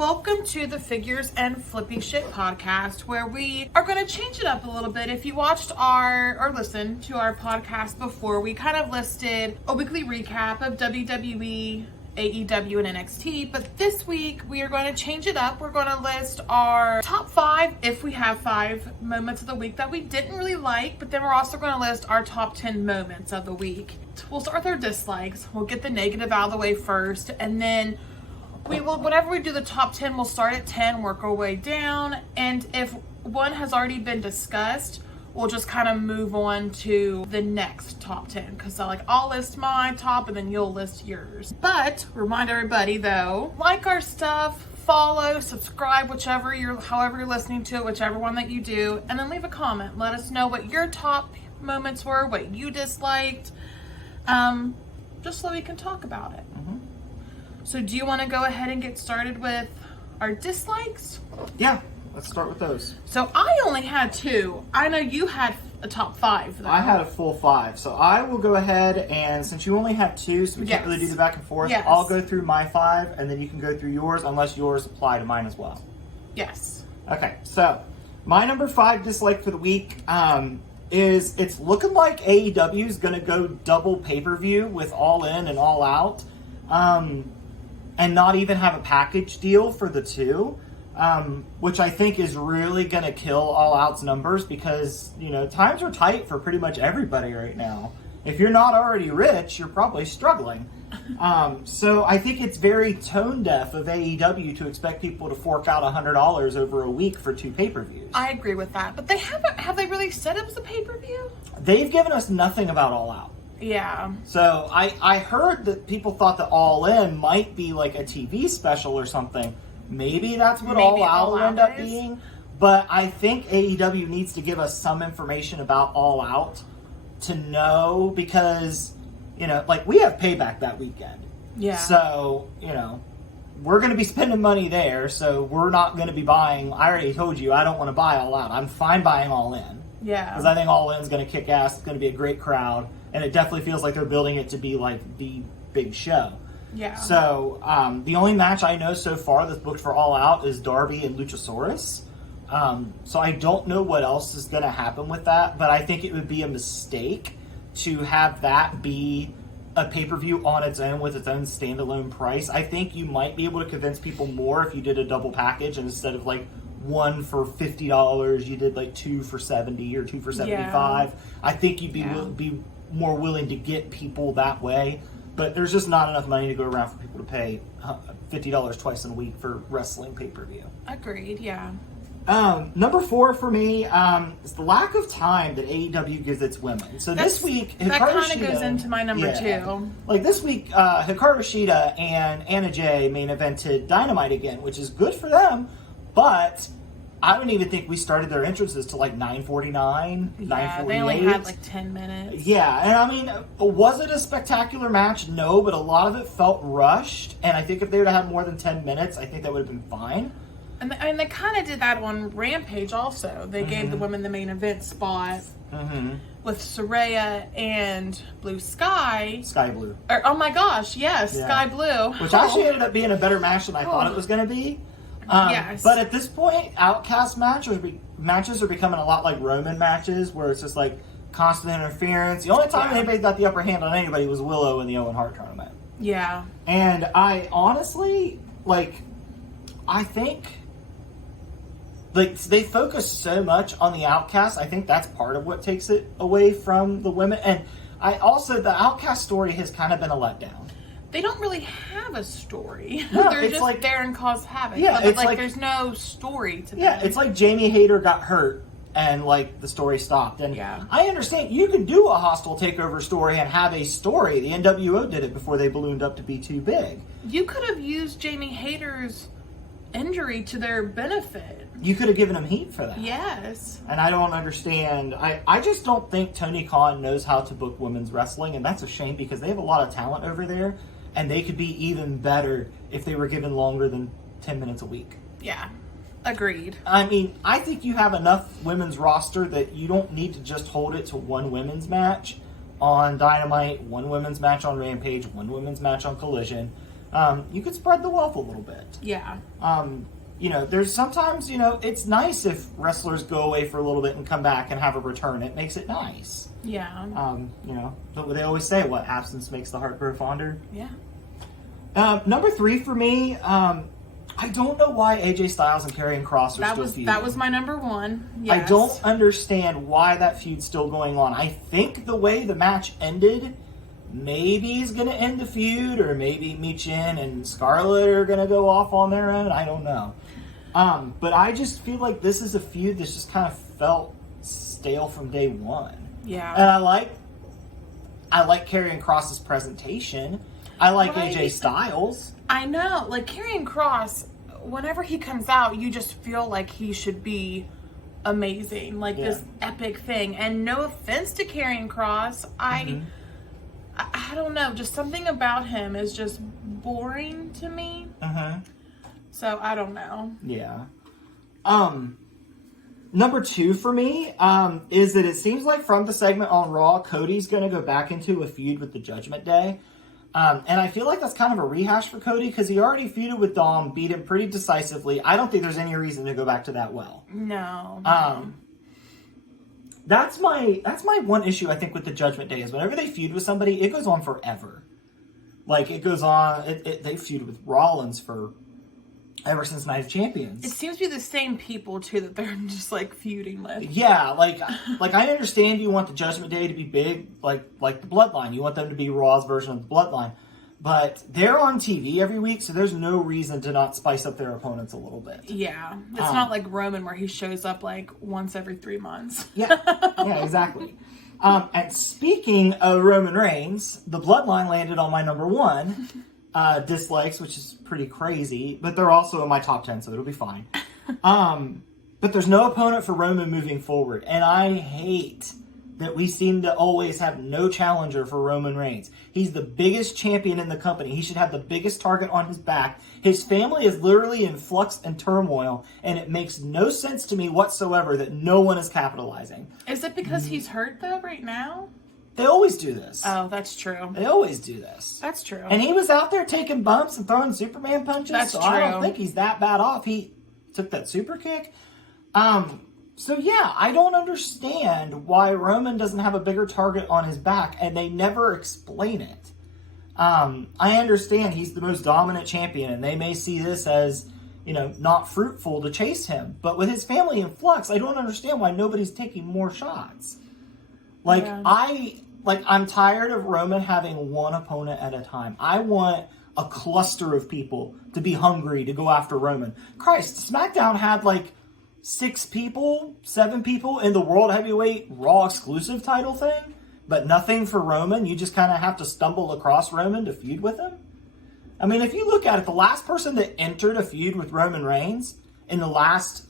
welcome to the Figures and Flippy Shit podcast, where we are going to change it up a little bit. If you watched or listened to our podcast before, we kind of listed a weekly recap of WWE, AEW, and NXT, but this week we are going to change it up. We're going to list our top 5, if we have 5 moments of the week that we didn't really like, but then we're also going to list our top 10 moments of the week. We'll start with our dislikes. We'll get the negative out of the way first, and then we will, whenever we do the top 10, we'll start at 10, work our way down, and if one has already been discussed, we'll just kind of move on to the next top 10, because I'll list my top and then you'll list yours. But remind everybody though, like our stuff, follow, subscribe, however you're listening to it, whichever one that you do, and then leave a comment. Let us know what your top moments were, what you disliked, just so we can talk about it. So do you want to go ahead and get started with our dislikes? Yeah, let's start with those. So I only had 2. I know you had a top 5 though. I had a full 5. So I will go ahead and, since you only had 2, so we can't really do the back and forth, I'll go through my 5 and then you can go through yours, unless yours apply to mine as well. Yes. Okay, so my number 5 dislike for the week is it's looking like AEW is going to go double pay-per-view with All In and All Out. And not even have a package deal for the two, which I think is really going to kill All Out's numbers, because, times are tight for pretty much everybody right now. If you're not already rich, you're probably struggling. So I think it's very tone deaf of AEW to expect people to fork out $100 over a week for 2 pay-per-views. I agree with that, but have they really said it was a pay-per-view? They've given us nothing about All Out. Yeah. So I heard that people thought that All In might be like a TV special or something. Maybe that's what All Out will end up being. But I think AEW needs to give us some information about All Out to know, because, we have Payback that weekend. Yeah. So, we're going to be spending money there, so we're not going to be buying. I already told you I don't want to buy All Out. I'm fine buying All In. Yeah. Because I think All In's going to kick ass. It's going to be a great crowd. And it definitely feels like they're building it to be like the big show. Yeah. So the only match I know so far that's booked for All Out is Darby and Luchasaurus. So I don't know what else is going to happen with that. But I think it would be a mistake to have that be a pay-per-view on its own with its own standalone price. I think you might be able to convince people more if you did a double package, and instead of one for $50, you did 2 for $70 or 2 for $75. Yeah. I think you'd be more willing to get people that way, but there's just not enough money to go around for people to pay $50 twice in a week for wrestling pay-per-view. Agreed, yeah. Number 4 for me is the lack of time that AEW gives its women. So this week, that kind of goes into my number 2. This week, Hikaru Shida and Anna Jay main evented Dynamite again, which is good for them, but I don't even think we started their entrances till 9:49, 9:48. They only had 10 minutes. Yeah, and was it a spectacular match? No, but a lot of it felt rushed, and I think if they would have had more than 10 minutes, I think that would have been fine. And they kind of did that on Rampage also. They gave the women the main event spot with Saraya and Blue Sky. Sky Blue. Oh my gosh, yes, yeah. Sky Blue. Which actually ended up being a better match than I thought it was going to be. Yes. But at this point, Outcast matches are becoming a lot like Roman matches, where it's just constant interference. The only time anybody got the upper hand on anybody was Willow in the Owen Hart tournament. Yeah. And I honestly, I think, they focus so much on the Outcast. I think that's part of what takes it away from the women. And the Outcast story has kind of been a letdown. They don't really have a story. No, They're just there and cause havoc. Yeah, it's there's no story to them. Yeah, it's like Jamie Hayter got hurt and the story stopped. And I understand you could do a hostile takeover story and have a story. The NWO did it before they ballooned up to be too big. You could have used Jamie Hayter's injury to their benefit. You could have given him heat for that. Yes. And I don't understand. I just don't think Tony Khan knows how to book women's wrestling, and that's a shame, because they have a lot of talent over there. And they could be even better if they were given longer than 10 minutes a week. Yeah, agreed. I think you have enough women's roster that you don't need to just hold it to one women's match on Dynamite, one women's match on Rampage, one women's match on Collision. you could spread the wealth a little bit. Yeah. There's sometimes, it's nice if wrestlers go away for a little bit and come back and have a return. It makes it nice. Yeah. But they always say, what, absence makes the heart grow fonder? Yeah. Number 3 for me, I don't know why AJ Styles and Karrion Kross are still feuding. That was my number 1. Yes. I don't understand why that feud's still going on. I think the way the match ended, maybe he's going to end the feud, or maybe Michin and Scarlett are going to go off on their own. I don't know. But I just feel like this is a feud that's just kind of felt stale from day one. Yeah. And I like Karrion Kross's presentation. I like AJ Styles. I know. Like, Karrion Kross, whenever he comes out, you just feel like he should be amazing. Like, this epic thing. And no offense to Karrion Kross, I don't know. Just something about him is just boring to me. So, I don't know. Yeah. Number 2 for me is that it seems like from the segment on Raw, Cody's going to go back into a feud with the Judgment Day. And I feel like that's kind of a rehash for Cody because he already feuded with Dom, beat him pretty decisively. I don't think there's any reason to go back to that well. No. That's my one issue, I think, with the Judgment Day is whenever they feud with somebody, it goes on forever. Like, it goes on, they feud with Rollins for ever since Night of Champions. It seems to be the same people, too, that they're just, like, feuding with. Yeah, like I understand you want the Judgment Day to be big, like the Bloodline. You want them to be Raw's version of the Bloodline. But they're on TV every week, so there's no reason to not spice up their opponents a little bit. Yeah. It's not like Roman where he shows up, like, once every 3 months. Yeah, exactly. And speaking of Roman Reigns, the Bloodline landed on my number 1 dislikes, which is pretty crazy, but they're also in my top 10, so it'll be fine. But there's no opponent for Roman moving forward, and I hate that we seem to always have no challenger for Roman Reigns. He's the biggest champion in the company. He should have the biggest target on his back. His family is literally in flux and turmoil, and it makes no sense to me whatsoever that no one is capitalizing. Is it because he's hurt, though, right now? They always do this. Oh, that's true. They always do this. That's true. And he was out there taking bumps and throwing Superman punches. That's so true. I don't think he's that bad off. He took that super kick. So yeah, I don't understand why Roman doesn't have a bigger target on his back, and they never explain it. I understand he's the most dominant champion, and they may see this as, not fruitful to chase him. But with his family in flux, I don't understand why nobody's taking more shots. I'm tired of Roman having one opponent at a time. I want a cluster of people to be hungry to go after Roman. Christ, SmackDown had 6 people, 7 people in the World Heavyweight Raw exclusive title thing, but nothing for Roman. You just kind of have to stumble across Roman to feud with him. I mean, if you look at it, the last person that entered a feud with Roman Reigns in the last,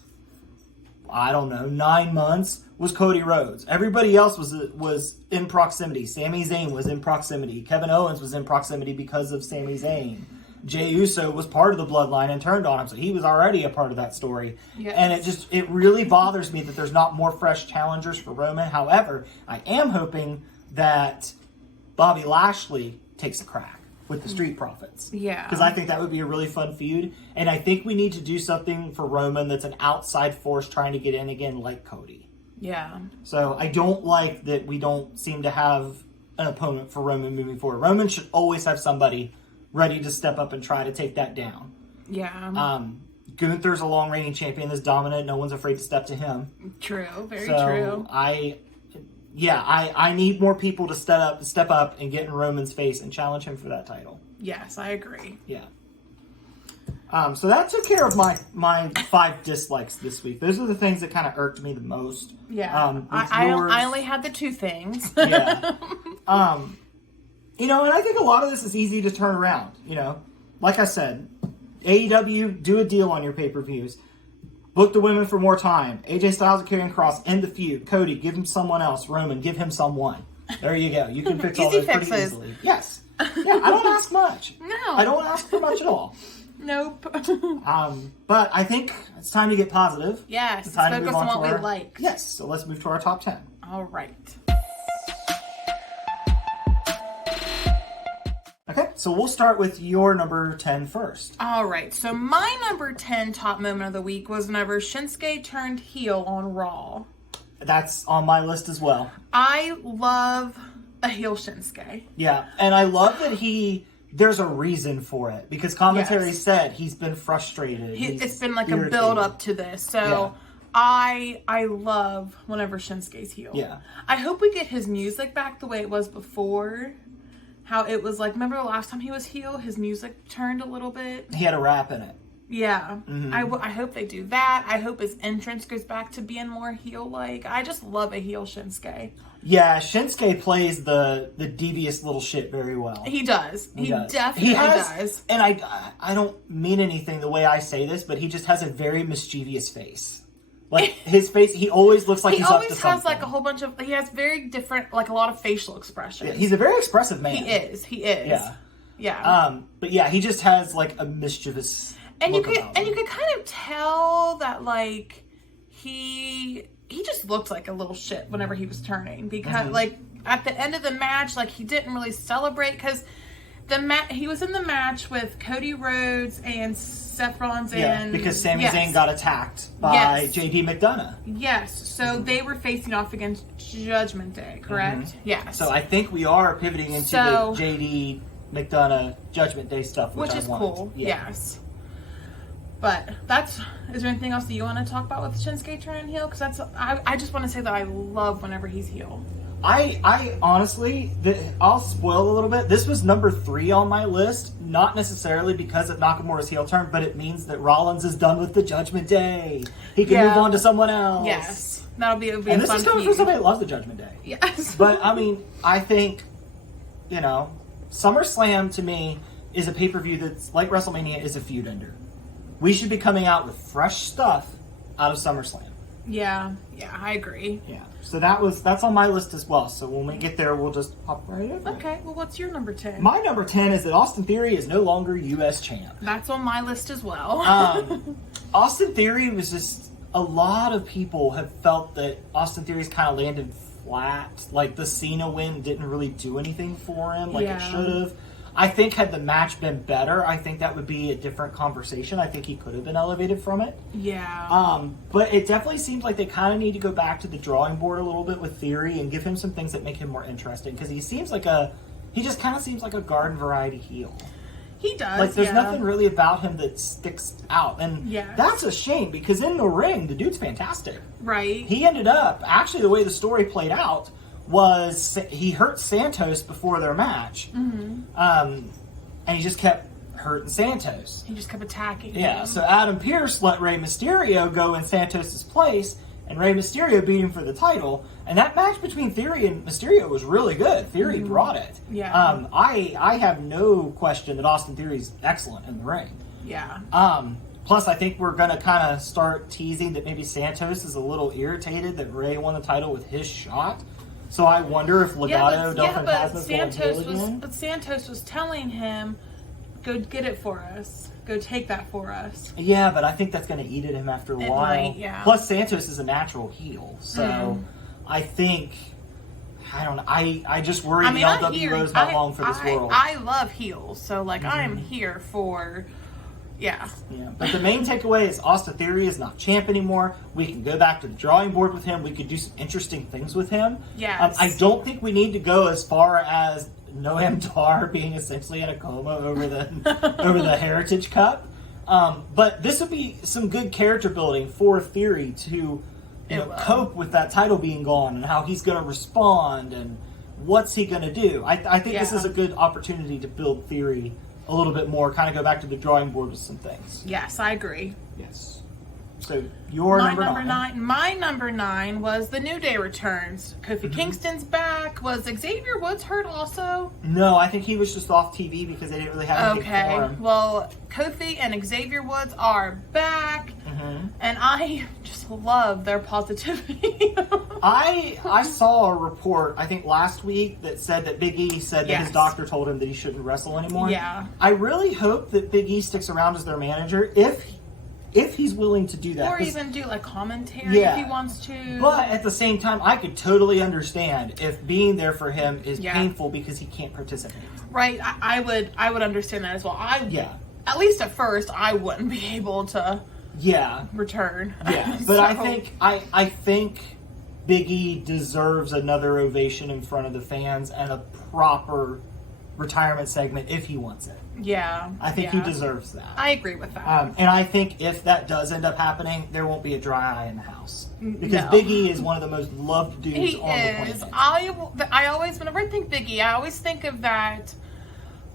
9 months was Cody Rhodes. Everybody else was in proximity. Sami Zayn was in proximity. Kevin Owens was in proximity because of Sami Zayn. Jey Uso was part of the bloodline and turned on him, so he was already a part of that story. Yes. And it really bothers me that there's not more fresh challengers for Roman. However, I am hoping that Bobby Lashley takes a crack with the Street Profits. Yeah. Because I think that would be a really fun feud. And I think we need to do something for Roman that's an outside force trying to get in again like Cody. Yeah. So I don't like that we don't seem to have an opponent for Roman moving forward. Roman should always have somebody ready to step up and try to take that down. Yeah. Gunther's a long-reigning champion that's dominant. No one's afraid to step to him. True. Very so true. I need more people to step up and get in Roman's face and challenge him for that title. Yes, I agree. Yeah. So that took care of my 5 dislikes this week. Those are the things that kind of irked me the most. Yeah. I only had the 2 things. Yeah. And I think a lot of this is easy to turn around. Like I said, AEW, do a deal on your pay-per-views. Book the women for more time. AJ Styles and Karrion Kross, end the feud. Cody, give him someone else. Roman, give him someone. There you go. You can fix all those pretty easily. Yes. Yeah, I don't ask much. No. I don't ask for much at all. Nope. But I think it's time to get positive. Yes, it's time to focus move on what we like. Yes, so let's move to our top 10. All right. Okay, Okay, so we'll start with your number 10 first. All right, so my number 10 top moment of the week was whenever Shinsuke turned heel on Raw. That's on my list as well. I love a heel Shinsuke. Yeah, and I love that there's a reason for it, because commentary said he's been frustrated. It's been like irritated. a build up to this, so I love whenever Shinsuke's heel. Yeah. I hope we get his music back the way it was before. How it was like, remember the last time he was heel, his music turned a little bit? He had a rap in it. Yeah. I hope they do that. I hope his entrance goes back to being more heel-like. I just love a heel Shinsuke. Yeah, Shinsuke plays the devious little shit very well. He does. He does. definitely does. And I don't mean anything the way I say this, but he just has a very mischievous face. Like, his face, he always looks like he's up to something. He always has, like, a whole bunch of... He has very different, like, a lot of facial expressions. Yeah, he's a very expressive man. He is. Yeah. Yeah. But yeah, he just has, like, a mischievous you could kind of tell that, like, he just looked like a little shit whenever he was turning. Because, like, at the end of the match, like, he didn't really celebrate because... he was in the match with Cody Rhodes and Seth Rollins because Sami Zayn got attacked by JD McDonough. Yes, so they were facing off against Judgment Day, correct? Yes. So I think we are pivoting into the JD McDonough Judgment Day stuff, which is cool. Yeah. Yes. But is there anything else that you want to talk about with Shinsuke turning heel? Because I just want to say that I love whenever he's heel. I honestly, I'll spoil a little bit. This was number 3 on my list, not necessarily because of Nakamura's heel turn, but it means that Rollins is done with the Judgment Day. He can move on to someone else. Yes, that'll be a fun And this is coming from somebody that loves the Judgment Day. Yes. But, I mean, I think, SummerSlam to me is a pay-per-view that's, like WrestleMania, is a feud ender. We should be coming out with fresh stuff out of SummerSlam. Yeah, I agree. Yeah, so that's on my list as well. So when we get there, we'll just hop right over. Okay, well, what's your number 10? My number 10 is that Austin Theory is no longer U.S. champ. That's on my list as well. Austin Theory was just, a lot of people have felt that Austin Theory's kind of landed flat. Like, the Cena win didn't really do anything for him like it should have. I think had the match been better, I think that would be a different conversation. I think he could have been elevated from it. Yeah. But it definitely seems like they kind of need to go back to the drawing board a little bit with Theory and give him some things that make him more interesting, because he just kind of seems like a garden variety heel. He does. Like, there's nothing really about him that sticks out, and that's a shame, because in the ring, the dude's fantastic. Right. He ended up, actually, the way the story played out was he hurt Santos before their match, and he just kept hurting Santos. He just kept attacking. Yeah, so Adam Pearce let Rey Mysterio go in Santos' place, and Rey Mysterio beat him for the title. And that match between Theory and Mysterio was really good. Theory brought it. Yeah. I have no question that Austin Theory's excellent in the ring. Yeah. Plus, I think we're going to kind of start teasing that maybe Santos is a little irritated that Rey won the title with his shot. So I wonder if Legado Del Fantasma's going to again. But Santos was telling him, go get it for us. Go take that for us. Yeah, but I think that's going to eat at him after a while. Might, yeah. Plus, Santos is a natural heel. So I think, I don't know. I just worry the LWO's not long for this world. I love heels. So, like, I'm here for... Yeah. But the main takeaway is Austin Theory is not champ anymore. We can go back to the drawing board with him. We could do some interesting things with him. Yes. I don't think we need to go as far as Noam Dar being essentially in a coma over the Heritage Cup. But this would be some good character building for Theory to cope with that title being gone and how he's going to respond and what's he going to do. I think this is a good opportunity to build Theory a little bit more, kind of go back to the drawing board with some things. Yes, I agree. Yes. So your number 9. My number 9 was the New Day returns. Kofi Kingston's back. Was Xavier Woods hurt also? No, I think he was just off TV because they didn't really have anything for him. Well, Kofi and Xavier Woods are back, and I just love their positivity. I saw a report, I think last week, that said that Big E said that his doctor told him that he shouldn't wrestle anymore. Yeah. I really hope that Big E sticks around as their manager. If if he's willing to do that. Or even do like commentary if he wants to. But at the same time, I could totally understand if being there for him is painful because he can't participate. Right. I would understand that as well. At least at first, I wouldn't be able to return. Yeah. But so. I think Big E deserves another ovation in front of the fans and a proper retirement segment if he wants it. Yeah. I think he deserves that. I agree with that. And I think if that does end up happening, there won't be a dry eye in the house. Because Big E is one of the most loved dudes on the planet. I always, whenever I think Big E, I always think of that.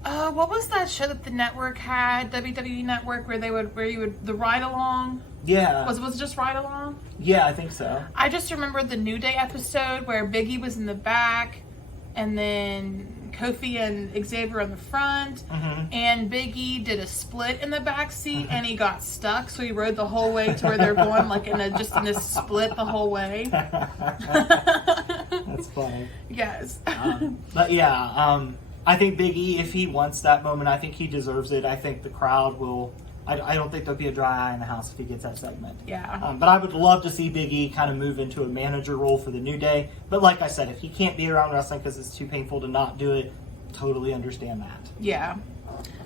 What was that show that the network had, WWE Network, where you would the ride along? Yeah. Was it just ride along? Yeah, I think so. I just remember the New Day episode where Big E was in the back, and then Kofi and Xavier on the front, and Big E did a split in the back seat, and he got stuck, so he rode the whole way to where they're going, like in this split the whole way. That's funny. Yes. But yeah, I think Big E, if he wants that moment, I think he deserves it. I think the crowd will. I don't think there'll be a dry eye in the house if he gets that segment. Yeah. But I would love to see Big E kind of move into a manager role for the New Day. But like I said, if he can't be around wrestling because it's too painful to not do it, totally understand that. Yeah.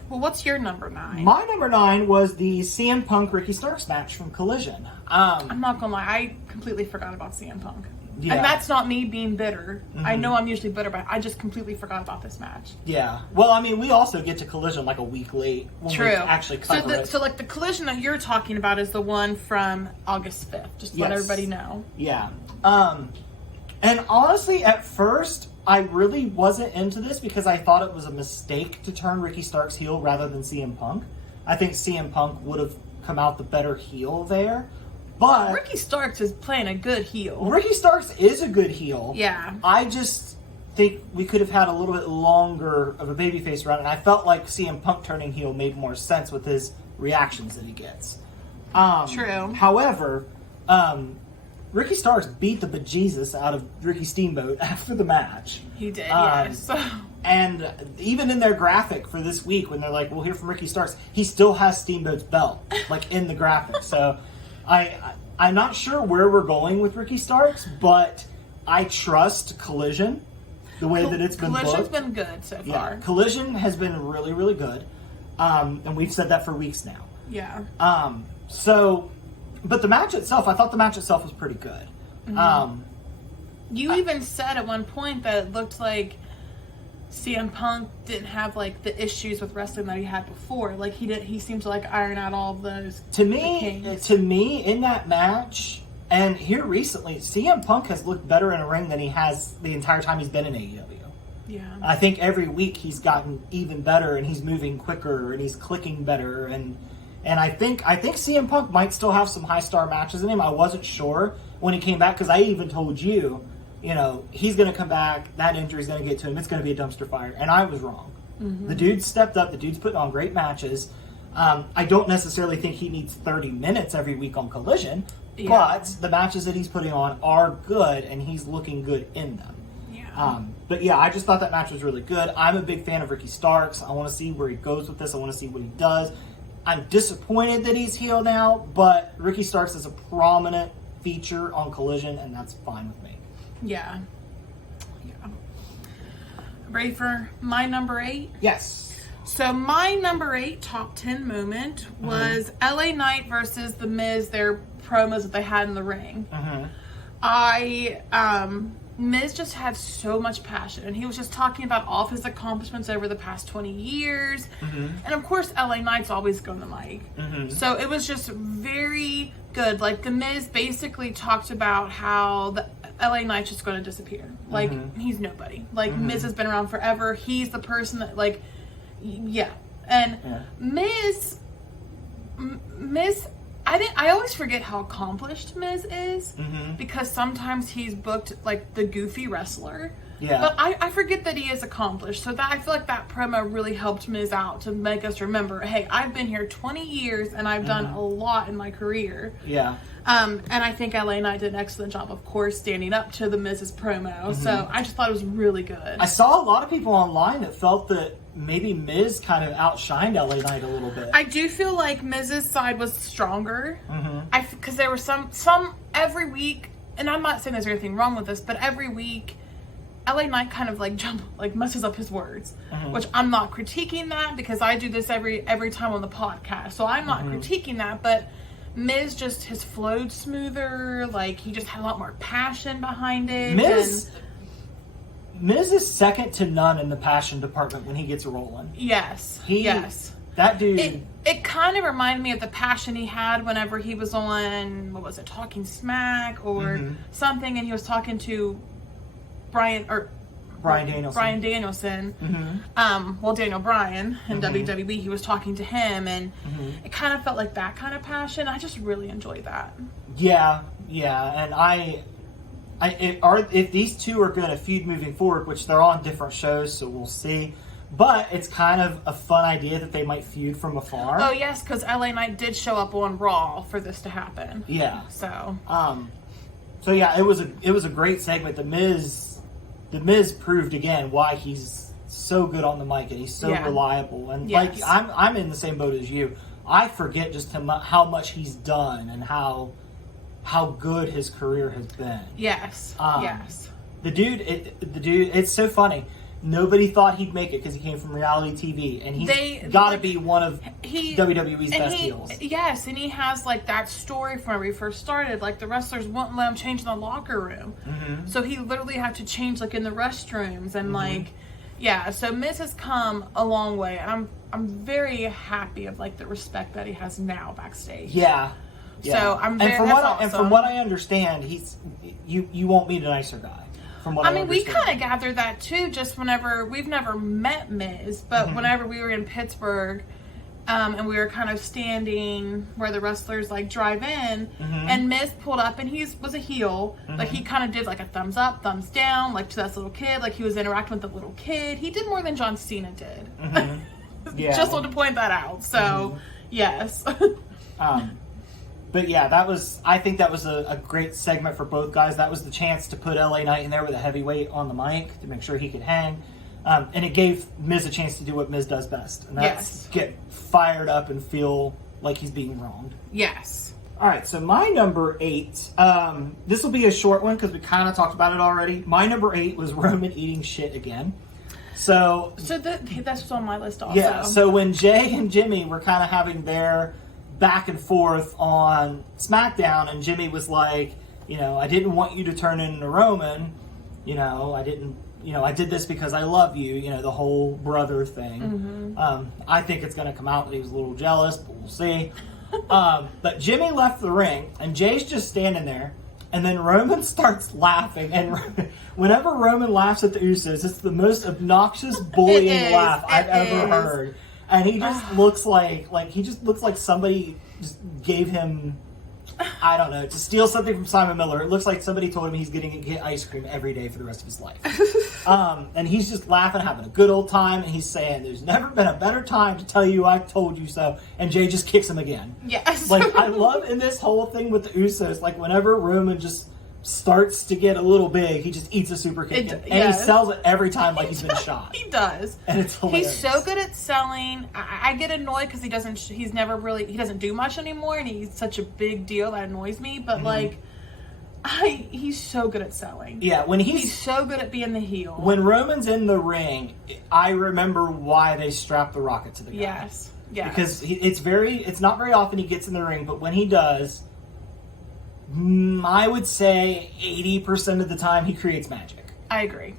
Well, what's your number 9? My number 9 was the CM Punk Ricky Starks match from Collision. I'm not gonna lie, I completely forgot about CM Punk. Yeah. And that's not me being bitter. I know I'm usually bitter, but I just completely forgot about this match. Yeah. Well, I mean, we also get to Collision like a week late when we actually cover it. So, like, the Collision that you're talking about is the one from August 5th. Just to let everybody know. Yeah. And honestly, at first, I really wasn't into this because I thought it was a mistake to turn Ricky Starks heel rather than CM Punk. I think CM Punk would have come out the better heel there. But Ricky Starks is playing a good heel. Ricky Starks is a good heel. Yeah. I just think we could have had a little bit longer of a babyface run, and I felt like CM Punk turning heel made more sense with his reactions that he gets. True. However, Ricky Starks beat the bejesus out of Ricky Steamboat after the match. He did, yes. And even in their graphic for this week, when they're like, we'll hear from Ricky Starks, he still has Steamboat's belt, like, in the graphic. So I'm not sure where we're going with Ricky Starks, but I trust Collision the way that it's been booked. Collision's been good so far. Yeah, Collision has been really, really good. And we've said that for weeks now. Yeah. But the match itself, I thought the match itself was pretty good. You even said at one point that it looked like CM Punk didn't have like the issues with wrestling that he had before. Like he seemed to like iron out all of those. To me, in that match, and here recently, CM Punk has looked better in a ring than he has the entire time he's been in AEW. Yeah. I think every week he's gotten even better, and he's moving quicker, and he's clicking better, and I think CM Punk might still have some high star matches in him. I wasn't sure when he came back because I even told you, he's going to come back. That injury's going to get to him. It's going to be a dumpster fire. And I was wrong. The dude stepped up. The dude's putting on great matches. I don't necessarily think he needs 30 minutes every week on Collision, but the matches that he's putting on are good, and he's looking good in them. Yeah. But yeah, I just thought that match was really good. I'm a big fan of Ricky Starks. I want to see where he goes with this. I want to see what he does. I'm disappointed that he's heel now, but Ricky Starks is a prominent feature on Collision, and that's fine with me. Yeah. Ready for my number 8? Yes. So my number 8 top 10 moment was LA Knight versus The Miz, their promos that they had in the ring. Miz just had so much passion, and he was just talking about all of his accomplishments over the past 20 years. And of course, LA Knight's always going the mic. So it was just very good. Like, The Miz basically talked about how the LA Knight's just going to disappear. Like, he's nobody. Like, Miz has been around forever. He's the person that, like, And Miz, I always forget how accomplished Miz is because sometimes he's booked like the goofy wrestler, Yeah. But I forget that he is accomplished. So that I feel like that promo really helped Miz out to make us remember, hey, I've been here 20 years and I've done a lot in my career. Yeah. And I think LA Knight did an excellent job, of course, standing up to the Miz's promo. So I just thought it was really good. I saw a lot of people online that felt that maybe Miz kind of outshined LA Knight a little bit. I do feel like Miz's side was stronger. Because there were some every week, and I'm not saying there's anything wrong with this, but every week LA Knight kind of messes up his words, which I'm not critiquing that because I do this every time on the podcast. So I'm not critiquing that, but Miz just has flowed smoother. Like, he just had a lot more passion behind it. Miz is second to none in the passion department when he gets rolling. Yes. That dude. It kind of reminded me of the passion he had whenever he was on, what was it, Talking Smack or something, and he was talking to Brian Danielson. Daniel Bryan in WWE, he was talking to him, and it kind of felt like that kind of passion. I just really enjoyed that. Yeah, and if these two are going to feud moving forward, which they're on different shows, so we'll see. But it's kind of a fun idea that they might feud from afar. Oh yes, because LA Knight did show up on Raw for this to happen. Yeah. So. So yeah, it was a great segment. The Miz proved again why he's so good on the mic and he's so reliable. And like I'm in the same boat as you. I forget just how much he's done and how good his career has been. Yes. The dude, it's so funny. Nobody thought he'd make it because he came from reality TV, and he's got to be one of WWE's best heels. Yes, and he has like that story from where he first started. Like the wrestlers wouldn't let him change in the locker room, so he literally had to change like in the restrooms and So Miz has come a long way, and I'm very happy of like the respect that he has now backstage. Yeah. So I'm very. And from what I understand, you won't meet a nicer guy. We kind of gathered that too, just whenever, we've never met Miz, but whenever we were in Pittsburgh, and we were kind of standing where the wrestlers like drive in, and Miz pulled up, and he was a heel, like he kind of did like a thumbs up, thumbs down, like to this little kid, like he was interacting with the little kid. He did more than John Cena did. Just want to point that out. So, yes. But yeah, I think that was a great segment for both guys. That was the chance to put LA Knight in there with a heavyweight on the mic to make sure he could hang. And it gave Miz a chance to do what Miz does best. And that's get fired up and feel like he's being wronged. Yes. All right, so my number 8, this will be a short one because we kind of talked about it already. My number 8 was Roman eating shit again. So that's on my list also. Yeah, so when Jay and Jimmy were kind of having their back and forth on SmackDown, and Jimmy was like, I didn't want you to turn into Roman, I did this because I love you, the whole brother thing. I think it's going to come out that he was a little jealous, but we'll see. But Jimmy left the ring, and Jay's just standing there, and then Roman starts laughing, and whenever Roman laughs at the Usos, it's the most obnoxious bullying laugh I've ever heard. And he just looks like somebody just gave him, I don't know, to steal something from Simon Miller. It looks like somebody told him he's going to get ice cream every day for the rest of his life. And he's just laughing, having a good old time, and he's saying, there's never been a better time to tell you I told you so. And Jay just kicks him again. Yes. Like, I love in this whole thing with the Usos, like whenever Roman just starts to get a little big, he just eats a super kick, and he sells it every time like he's been shot. He does, and it's hilarious. He's so good at selling. I get annoyed because he doesn't do much anymore, and he's such a big deal that annoys me. But he's so good at selling. Yeah, when he's so good at being the heel. When Roman's in the ring, I remember why they strap the rocket to the guy. Yes, because it's not very often he gets in the ring, but when he does, I would say 80% of the time he creates magic. I agree.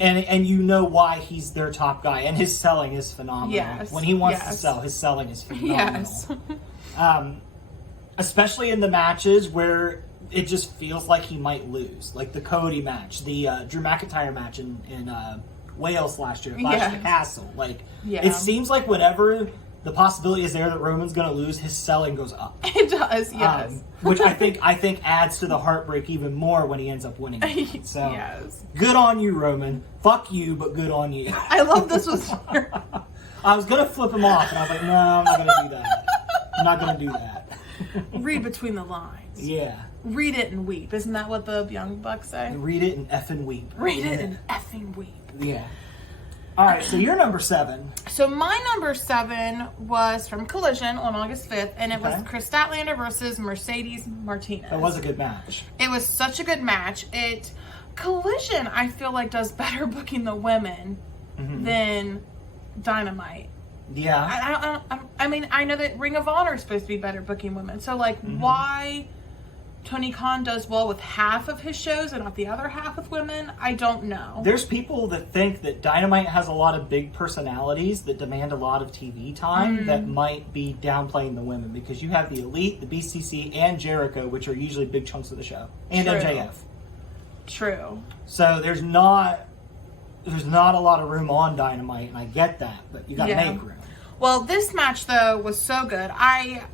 And you know why he's their top guy, and his selling is phenomenal. Yes. When he wants to sell, his selling is phenomenal. Yes. Especially in the matches where it just feels like he might lose, like the Cody match, the Drew McIntyre match in Wales last year, Clash at the Castle. It seems like whenever the possibility is there that Roman's going to lose, his selling goes up. It does, yes. Which I think adds to the heartbreak even more when he ends up winning it. So, yes. Good on you, Roman. Fuck you, but good on you. I love this was your... I was going to flip him off, and I was like, no, I'm not going to do that. I'm not going to do that. Read between the lines. Yeah. Read it and weep. Isn't that what the Young Bucks say? Read it and effing weep. Read it and effing weep. Yeah. All right, so you're number 7. So my number 7 was from Collision on August 5th, and it was Chris Statlander versus Mercedes Martinez. That was a good match. It was such a good match. Collision, I feel like, does better booking the women than Dynamite. Yeah. I mean, I know that Ring of Honor is supposed to be better booking women. So, like, why Tony Khan does well with half of his shows and not the other half with women, I don't know. There's people that think that Dynamite has a lot of big personalities that demand a lot of TV time that might be downplaying the women, because you have the Elite, the BCC, and Jericho, which are usually big chunks of the show, and MJF. True. So there's not a lot of room on Dynamite, and I get that, but you got to make room. Well, this match though was so good. I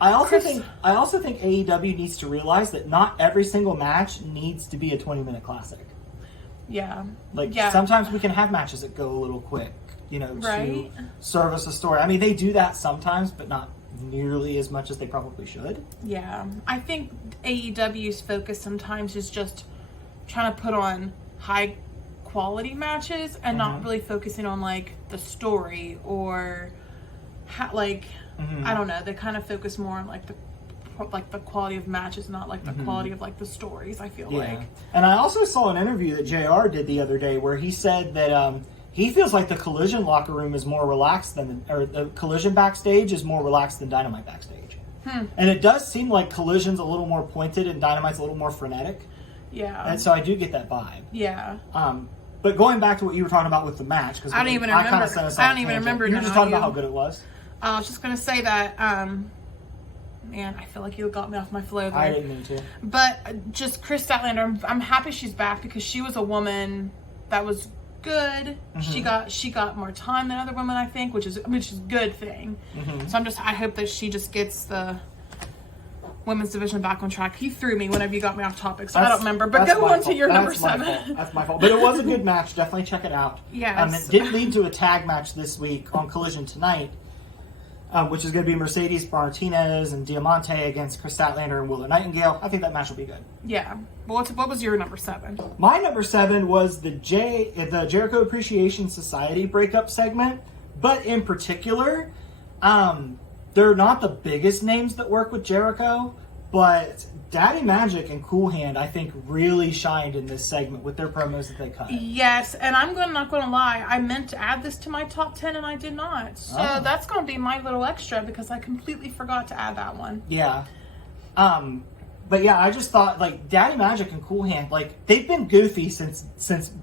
also think AEW needs to realize that not every single match needs to be a 20-minute classic. Yeah. Sometimes we can have matches that go a little quick, to service a story. I mean, they do that sometimes, but not nearly as much as they probably should. Yeah. I think AEW's focus sometimes is just trying to put on high quality matches and not really focusing on like the story or I don't know, they kind of focus more on like the quality of matches, not like the quality of like the stories, I feel like. And I also saw an interview that JR did the other day where he said that he feels like the Collision locker room is more relaxed or the Collision backstage is more relaxed than Dynamite backstage. And it does seem like Collision's a little more pointed and Dynamite's a little more frenetic. Yeah. And so I do get that vibe. Yeah. But going back to what you were talking about with the match, because I don't even remember. You were just talking about how good it was. I was just gonna say that. Man, I feel like you got me off my flow there. I didn't mean to. But just Chris Statlander, I'm happy she's back because she was a woman that was good. She got more time than other women, I think, which is a good thing. So I hope that she just gets the women's division back on track. He threw me whenever you got me off topic, so I don't remember. But go on to your number 7. That's my fault. But it was a good match. Definitely check it out. Yes. It did lead to a tag match this week on Collision tonight, which is going to be Mercedes Martinez and Diamante against Chris Statlander and Willow Nightingale. I think that match will be good. Yeah. Well, what was your number 7? My number 7 was the Jericho Appreciation Society breakup segment, but in particular, they're not the biggest names that work with Jericho, but Daddy Magic and Cool Hand, I think, really shined in this segment with their promos that they cut. Yes, and I'm not going to lie. I meant to add this to my top 10, and I did not. So that's going to be my little extra because I completely forgot to add that one. Yeah. But yeah, I just thought, like, Daddy Magic and Cool Hand, like, they've been goofy since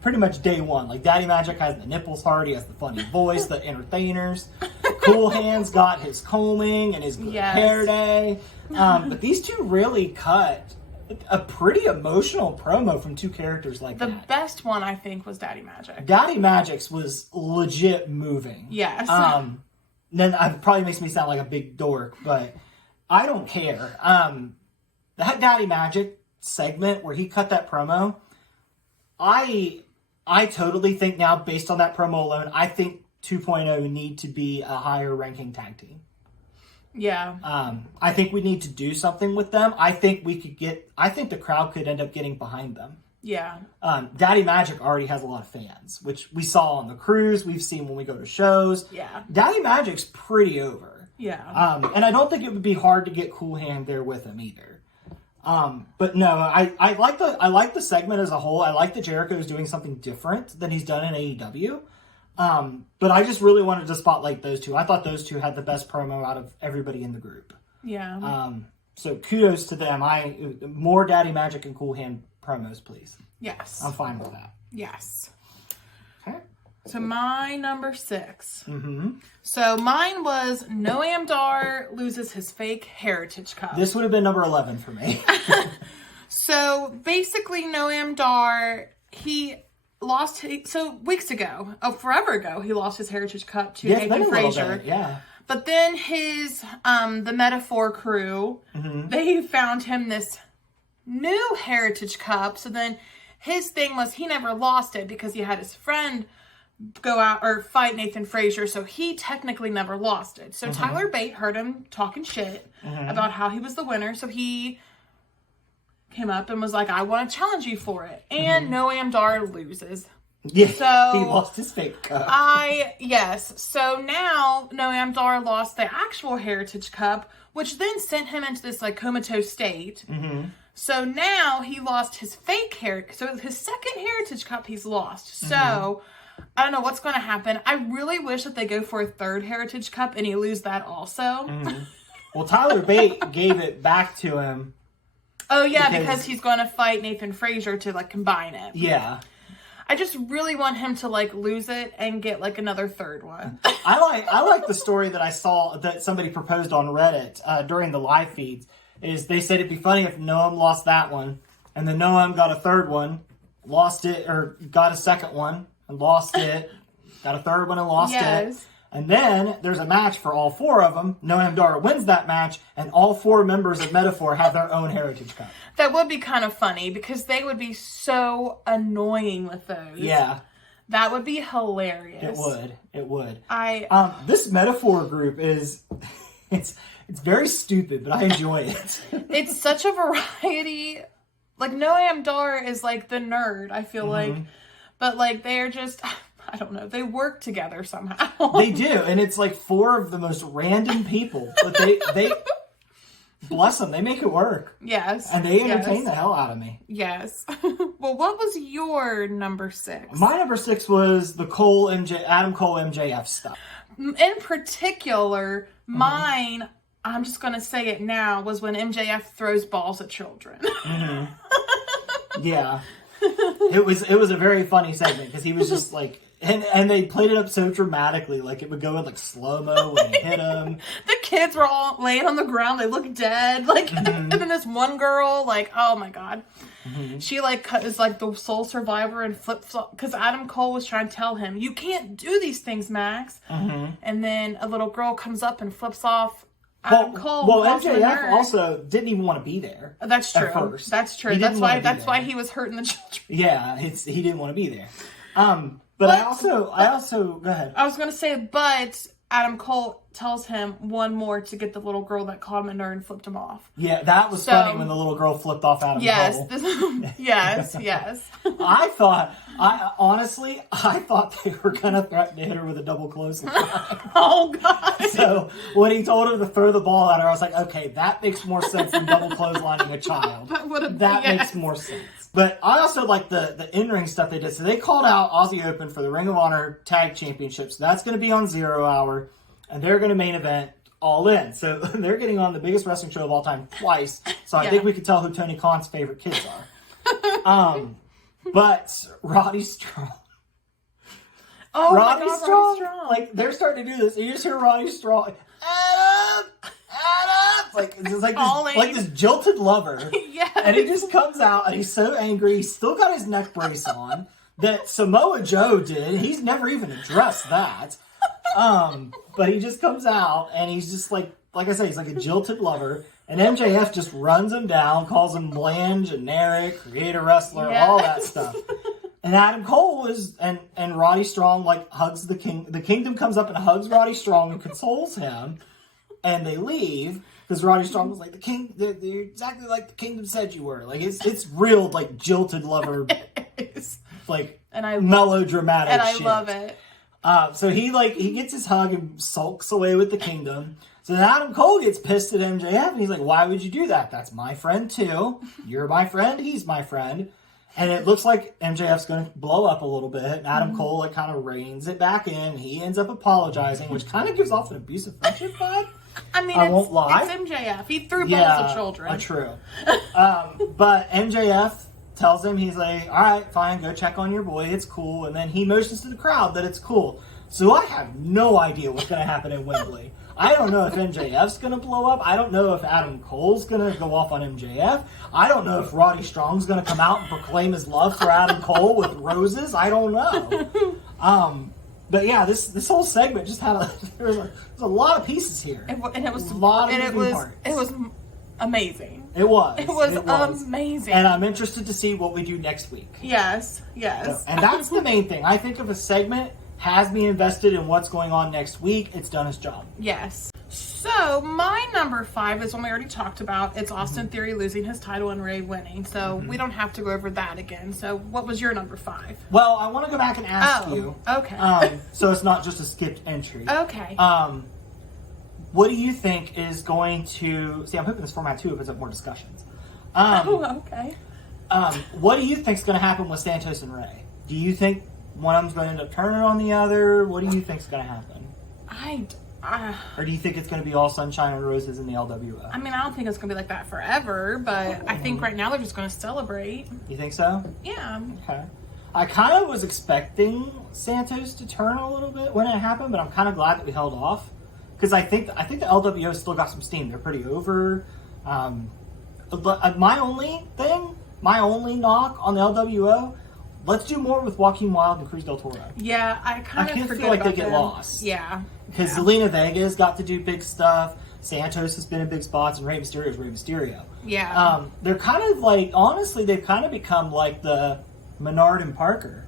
pretty much day one. Like, Daddy Magic has the nipples hard, he has the funny voice, the entertainers. Cool Hand's got his combing and his good hair day. But these two really cut a pretty emotional promo from two characters like that. The best one, I think, was Daddy Magic. Daddy Magic's was legit moving. Yes. Then it probably makes me sound like a big dork, but I don't care. That Daddy Magic segment where he cut that promo, I totally think now, based on that promo alone, I think 2.0 need to be a higher ranking tag team. Yeah. I think we need to do something with them. I think the crowd could end up getting behind them. Yeah. Daddy Magic already has a lot of fans, which we saw on the cruise. We've seen when we go to shows. Yeah. Daddy Magic's pretty over. Yeah. And I don't think it would be hard to get Cool Hand there with him either. But no, I like the segment as a whole. I like that Jericho is doing something different than he's done in AEW. But I just really wanted to spotlight those two. I thought those two had the best promo out of everybody in the group. Yeah. So kudos to them. More Daddy Magic and Cool Hand promos, please. Yes. I'm fine with that. Yes. Okay. So my number 6. Mm-hmm. So mine was Noam Dar loses his fake Heritage Cup. This would have been number 11 for me. So basically Noam Dar, he lost, so weeks ago, forever ago, he lost his Heritage Cup to Nathan Frazier. Yeah. But then his, the Metaphor crew, they found him this new Heritage Cup. So then his thing was he never lost it because he had his friend go out or fight Nathan Frazier. So he technically never lost it. So Tyler Bate heard him talking shit about how he was the winner. So he came up and was like, I want to challenge you for it. And Noam Dar loses. Yeah, so he lost his fake cup. Yes. So now Noam Dar lost the actual Heritage Cup, which then sent him into this like comatose state. So now he lost his fake Heritage. So his second Heritage Cup he's lost. So I don't know what's going to happen. I really wish that they go for a third Heritage Cup and he lose that also. Well, Tyler Bate gave it back to him. Oh yeah, because he's going to fight Nathan Frazier to like combine it. Yeah. I just really want him to like lose it and get like another third one. I like the story that I saw that somebody proposed on Reddit during the live feeds. Is they said it'd be funny if Noam lost that one, and then Noam got a third one, lost it, or got a second one and lost it, got a third one and lost it. And then there's a match for all four of them. Noam Dar wins that match, and all four members of Metaphor have their own Heritage Cup. That would be kind of funny because they would be so annoying with those. Yeah. That would be hilarious. It would. This Metaphor group is, it's very stupid, but I enjoy it. It's such a variety. Like, Noam Dar is like the nerd, I feel like. But like, they're just, I don't know, they work together somehow. They do, and it's like four of the most random people. But they bless them, they make it work. Yes. And they entertain the hell out of me. Yes. Well, what was your number 6? My number 6 was the Adam Cole MJF stuff. In particular, mine, I'm just going to say it now, was when MJF throws balls at children. Yeah. It was a very funny segment because he was just like, and they played it up so dramatically, like it would go in like slow-mo when he hit him. The kids were all laying on the ground, they look dead, like, and then this one girl, like, oh my god, she like is like the sole survivor and flips off, because Adam Cole was trying to tell him, you can't do these things, Max. And then a little girl comes up and flips off Adam Cole. Well, MJF also didn't even want to be there. That's true. At first. That's true. That's why he was hurting the children. Yeah, he didn't want to be there. But I also go ahead. I was gonna say, but Adam Cole tells him one more to get the little girl that called him a nerd and flipped him off. Yeah, that was funny when the little girl flipped off Adam Cole. Yes. I honestly thought they were gonna threaten to hit her with a double clothesline. Oh god! So when he told her to throw the ball at her, I was like, okay, that makes more sense than double clotheslining a child. That makes more sense. But I also like the in-ring stuff they did. So they called out Aussie Open for the Ring of Honor Tag Championships. That's going to be on 0 Hour, and they're going to main event All In. So they're getting on the biggest wrestling show of all time twice. So I think we can tell who Tony Khan's favorite kids are. But Roddy Strong. Oh Roddy my God, Strong. Roddy Strong. Like, they're starting to do this. You just hear Roddy Strong. Adam! It's like this jilted lover. Yes. And he just comes out and he's so angry. He's still got his neck brace on that Samoa Joe did. He's never even addressed that. But he just comes out and he's just like I say, he's like a jilted lover. And MJF just runs him down, calls him bland, generic, creator wrestler, all that stuff. And Adam Cole and Roddy Strong like hugs the king. The Kingdom comes up and hugs Roddy Strong and consoles him. And they leave because Roddy Strong was like, the king, they're exactly like the Kingdom said you were. Like it's real like jilted lover, like melodramatic. And I shit. love it. So he gets his hug and sulks away with the Kingdom. So then Adam Cole gets pissed at MJF and he's like, why would you do that? That's my friend too. You're my friend. He's my friend. And it looks like MJF's going to blow up a little bit. And Adam Cole like kind of reins it back in. He ends up apologizing, which kind of gives off an abusive friendship vibe. I mean, I won't lie. It's MJF. He threw balls at children. True. But MJF tells him, he's like, all right, fine, go check on your boy. It's cool. And then he motions to the crowd that it's cool. So I have no idea what's going to happen in Wembley. I don't know if MJF's going to blow up. I don't know if Adam Cole's going to go off on MJF. I don't know if Roddy Strong's going to come out and proclaim his love for Adam Cole with roses. I don't know. But yeah, this whole segment just had there's a lot of pieces here. It was a lot of moving parts. It was amazing. It was. It was amazing. And I'm interested to see what we do next week. Yes. So, and that's the main thing. I think if a segment has me invested in what's going on next week, it's done its job. Yes. So my number 5 is one we already talked about. It's Austin Theory losing his title and Ray winning. So we don't have to go over that again. So what was your number 5? Well, I want to go back and ask you. Okay. So it's not just a skipped entry. Okay. What do you think is going to... See, I'm hoping this format, too, opens up more discussions. Okay. What do you think is going to happen with Santos and Ray? Do you think one of them's going to end up turning on the other? What do you think is going to happen? Or do you think it's going to be all sunshine and roses in the LWO? I mean, I don't think it's going to be like that forever, but I think right now they're just going to celebrate. You think so? Yeah. Okay. I kind of was expecting Santos to turn a little bit when it happened, but I'm kind of glad that we held off. Because I think the LWO still got some steam. They're pretty over. My only knock on the LWO, let's do more with Joaquin Wilde and Cruz del Toro. Yeah, I kind of feel like they get lost. Yeah. Because Zelina Vega's got to do big stuff. Santos has been in big spots, and Rey Mysterio's Rey Mysterio. Yeah. They're kind of like, honestly, they've kind of become like the Menard and Parker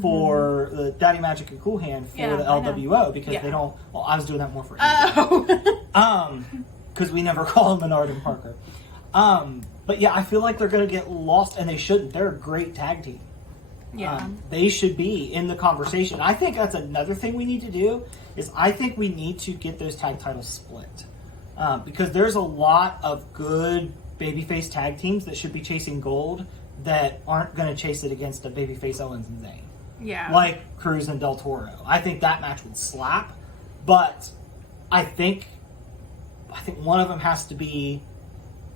for the Daddy Magic and Cool Hand for the LWO because they don't. Well, I was doing that more for because we never call them Menard and Parker. But yeah, I feel like they're going to get lost, and they shouldn't. They're a great tag team. Yeah. They should be in the conversation. I think that's another thing we need to do is I think we need to get those tag titles split. Because there's a lot of good babyface tag teams that should be chasing gold that aren't going to chase it against a babyface Owens and Zayn. Yeah. Like Cruz and Del Toro. I think that match would slap, but I think one of them has to be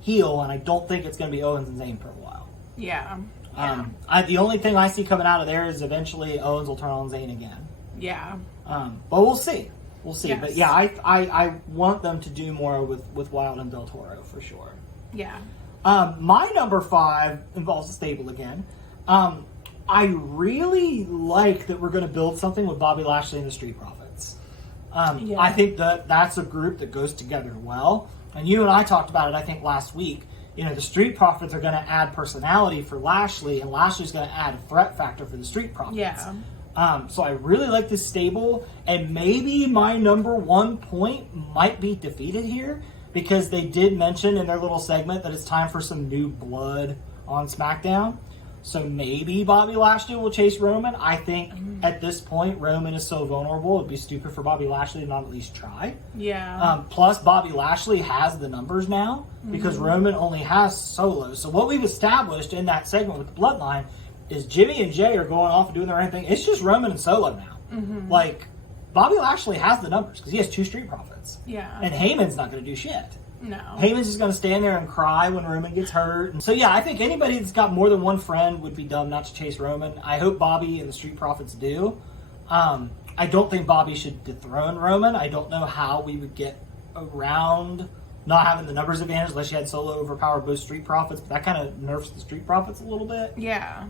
heel, and I don't think it's going to be Owens and Zayn for a while. Yeah. The only thing I see coming out of there is eventually Owens will turn on Zayn again. Yeah. But we'll see. We'll see. Yes. But yeah, I want them to do more with Wilde and Del Toro for sure. Yeah. My number 5 involves a stable again. I really like that we're going to build something with Bobby Lashley and the Street Profits. I think that's a group that goes together well. And you and I talked about it, I think, last week. You know, the Street Profits are going to add personality for Lashley, and Lashley's going to add a threat factor for the Street Profits. Yeah. So I really like this stable, and maybe my number 1 point might be defeated here, because they did mention in their little segment that it's time for some new blood on SmackDown. So maybe Bobby Lashley will chase Roman. I think at this point, Roman is so vulnerable, it'd be stupid for Bobby Lashley to not at least try. Yeah. Plus, Bobby Lashley has the numbers now because Roman only has solos. So what we've established in that segment with the Bloodline is Jimmy and Jay are going off and doing their own thing. It's just Roman and Solo now. Like, Bobby Lashley has the numbers because he has 2 Street Profits. Yeah. And Heyman's not going to do shit. No. Heyman's just going to stand there and cry when Roman gets hurt. And so, yeah, I think anybody that's got more than one friend would be dumb not to chase Roman. I hope Bobby and the Street Profits do. I don't think Bobby should dethrone Roman. I don't know how we would get around not having the numbers advantage unless you had Solo overpower both Street Profits. But that kind of nerfs the Street Profits a little bit. Yeah.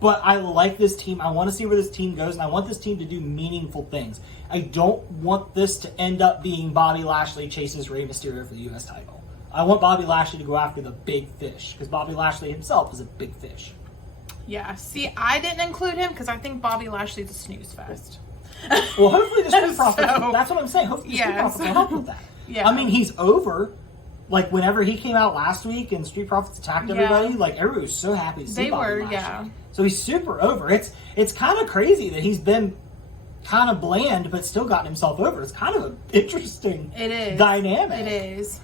But I like this team. I want to see where this team goes, and I want this team to do meaningful things. I don't want this to end up being Bobby Lashley chases Rey Mysterio for the U.S. title. I want Bobby Lashley to go after the big fish, because Bobby Lashley himself is a big fish. Yeah. See, I didn't include him because I think Bobby Lashley's a snooze fest. Well, hopefully the Street Profits, that's what I'm saying. Hopefully the Street Profits will help with that. Yeah. I mean, he's over. Like, whenever he came out last week and Street Profits attacked everybody, like, everybody was so happy to see Bobby Lashley. Yeah. So he's super over. It's kind of crazy that he's been kind of bland, but still gotten himself over. It's kind of an interesting dynamic. It is.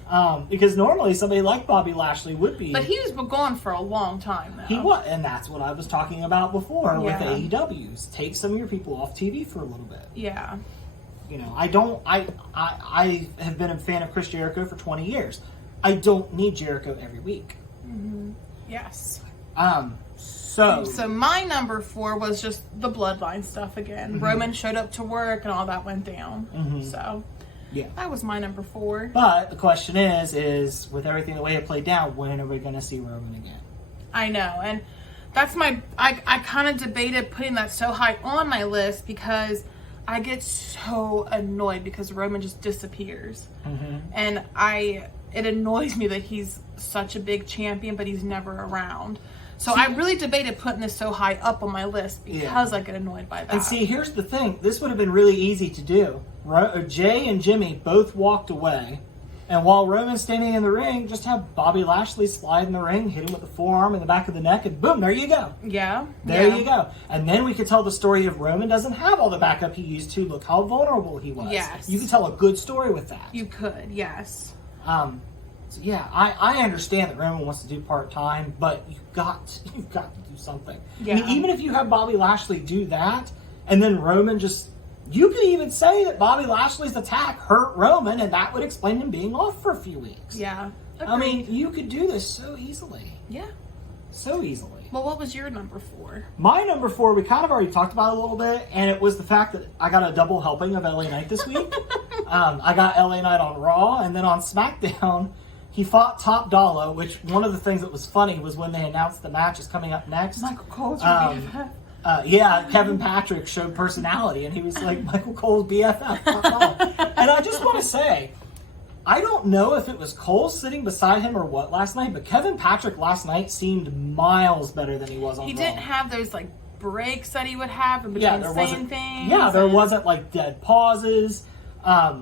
Because normally somebody like Bobby Lashley would be. But he was gone for a long time, though. He was, and that's what I was talking about before with Yeah. AEWs. Take some of your people off TV for a little bit. Yeah. You know, I have been a fan of Chris Jericho for 20 years. I don't need Jericho every week. Yes. So my number 4 was just the Bloodline stuff again. Roman showed up to work and all that went down. So yeah, that was my number 4. But the question is with everything the way it played down, when are we going to see Roman again? I know, and That's I kind of debated putting that so high on my list because I get so annoyed because Roman just disappears. And it annoys me that he's such a big champion, but he's never around. So I really debated putting this so high up on my list because I get annoyed by that. And see, here's the thing. This would have been really easy to do. Jay and Jimmy both walked away. And while Roman's standing in the ring, just have Bobby Lashley slide in the ring, hit him with the forearm in the back of the neck, and boom, there you go. Yeah. There you go. And then we could tell the story of Roman doesn't have all the backup he used to. Look how vulnerable he was. Yes. You could tell a good story with that. You could, yes. So yeah, I understand that Roman wants to do part-time, but you've got to do something. Yeah. I mean, even if you have Bobby Lashley do that, and then Roman just... You could even say that Bobby Lashley's attack hurt Roman, and that would explain him being off for a few weeks. Yeah. Agreed. I mean, you could do this so easily. Yeah. So easily. Well, what was your number 4? My number 4, we kind of already talked about it a little bit, and it was the fact that I got a double helping of LA Knight this week. I got LA Knight on Raw, and then on SmackDown, he fought Top Dollar, which one of the things that was funny was when they announced the match is coming up next. Michael Cole's your BFF. Kevin Patrick showed personality, and he was like Michael Cole's BFF. And I just want to say, I don't know if it was Cole sitting beside him or what last night, but Kevin Patrick last night seemed miles better than he was on Raw. He didn't have those like breaks that he would have in between saying things. Yeah, there wasn't like dead pauses.